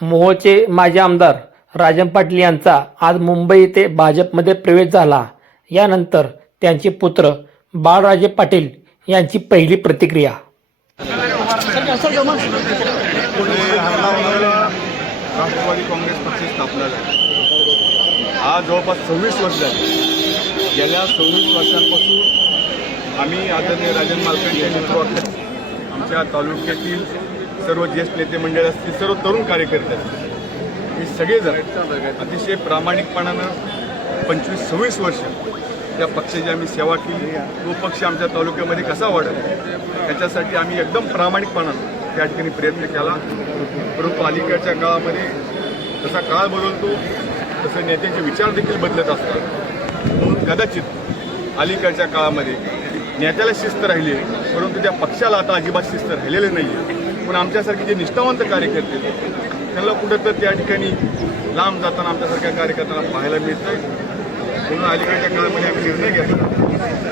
मोहोळचे माजी आमदार राजन पाटील यांचा आज मुंबई येथे भाजपमध्ये प्रवेश झाला. यानंतर त्यांचे पुत्र बाळराजे पाटील यांची पहिली प्रतिक्रिया. राष्ट्रवादी काँग्रेस पक्ष स्थापना झाली. आज जवळपास सव्वीस वर्ष झाली. गेल्या सव्वीस वर्षांपासून आम्ही आदरणीय राजन मालकांच्या नेतृत्वात आमच्या तालुक्यातील सर्व ज्येष्ठ नेते मंडळ असतील सर्व तरुण कार्यकर्ते असतील मी सगळेजण अतिशय प्रामाणिकपणानं पंचवीस सव्वीस वर्ष त्या पक्षाची आम्ही सेवा केली. तो पक्ष आमच्या तालुक्यामध्ये कसा वाढेल त्याच्यासाठी आम्ही एकदम प्रामाणिकपणानं त्या ठिकाणी प्रयत्न केला. परंतु अलीकडच्या काळामध्ये जसा काळ बदलतो तसं नेत्याचे विचार देखील बदलत असतात. म्हणून कदाचित अलीकडच्या काळामध्ये नेत्याला शिस्त राहिली आहे, परंतु त्या पक्षाला आता अजिबात शिस्त राहिलेली नाही आहे पण आमच्यासारखे जे निष्ठावंत कार्यकर्ते त्यांना कुठं तर त्या ठिकाणी लांब जाताना आमच्यासारख्या कार्यकर्त्यांना पाहायला मिळतंय म्हणून अलीकडच्या काळामध्ये आम्ही निर्णय घेतला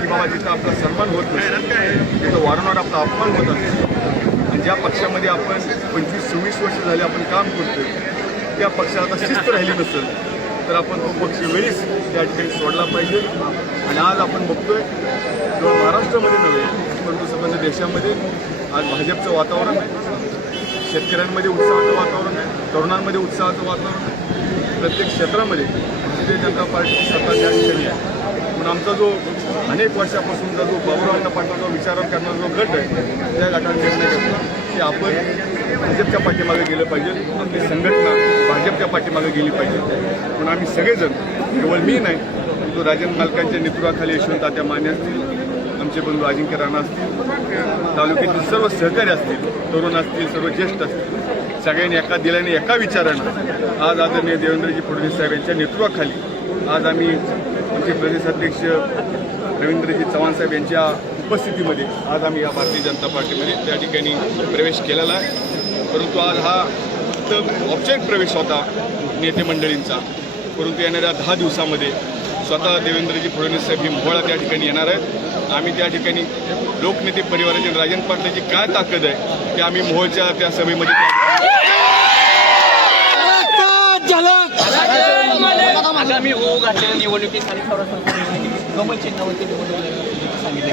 की बाबा जिथं आपला सन्मान होत नाही तिथं वारंवार आपला अपमान होत असेल आणि ज्या पक्षामध्ये आपण पंचवीस सव्वीस वर्ष झाले आपण काम करतोय त्या पक्षाला आता शिस्त राहिली नसेल तर आपण तो पक्ष वेळीच त्या ठिकाणी सोडला पाहिजे. आणि आज आपण बघतोय केवळ महाराष्ट्रामध्ये नव्हे परंतु संबंध देशामध्ये आज भाजपचं वातावरण आहे. शेतकऱ्यांमध्ये उत्साहाचं वातावरण आहे. तरुणांमध्ये उत्साहाचं वातावरण आहे. प्रत्येक क्षेत्रामध्ये भारतीय जनता पार्टीची सत्ता त्या ठिकाणी आहे म्हणून आमचा जो अनेक वर्षापासूनचा जो बाबूरावांना पाटलाचा विचार करणारा जो गट आहे त्या गटाने निर्णय घेतला की आपण भाजपच्या पाठीमागे गेलं पाहिजे आपली संघटना भाजपच्या पाठीमागे गेली पाहिजे. म्हणून आम्ही सगळेजण केवळ मी नाही तो राजन मालकांच्या नेतृत्वाखाली यशवंत तात्या मान्य असतील आमचे बंधू अजिंक्य राणा असतील तालुक्यातील सर्व सहकारी असतील तरुण असतील सर्व ज्येष्ठ असतील सगळ्यांनी एका दिल्याने एका विचारानं आज आदरणीय देवेंद्रजी फडणवीस साहेब यांच्या नेतृत्वाखाली आज आम्ही आमचे प्रदेशाध्यक्ष रवींद्रजी चव्हाण साहेब यांच्या उपस्थितीमध्ये आज आम्ही या भारतीय जनता पार्टीमध्ये त्या ठिकाणी प्रवेश केलेला आहे. परंतु आज हा फक्त औपचारिक प्रवेश होता नेते मंडळींचा. परंतु येणाऱ्या दहा दिवसामध्ये स्वतः देवेंद्रजी फडणवीस साहेब हे मोहळा त्या ठिकाणी येणार आहेत. आम्ही त्या ठिकाणी लोकनेते परिवाराचे राजन पाटलाची काय ताकद आहे ते आम्ही मोहोळच्या त्या सभेमध्ये आगामी होऊ घातलेल्या निवडणुकीसाठी सर्वसाधारण कमल चिन्हावरती निवडणूक सांगितले.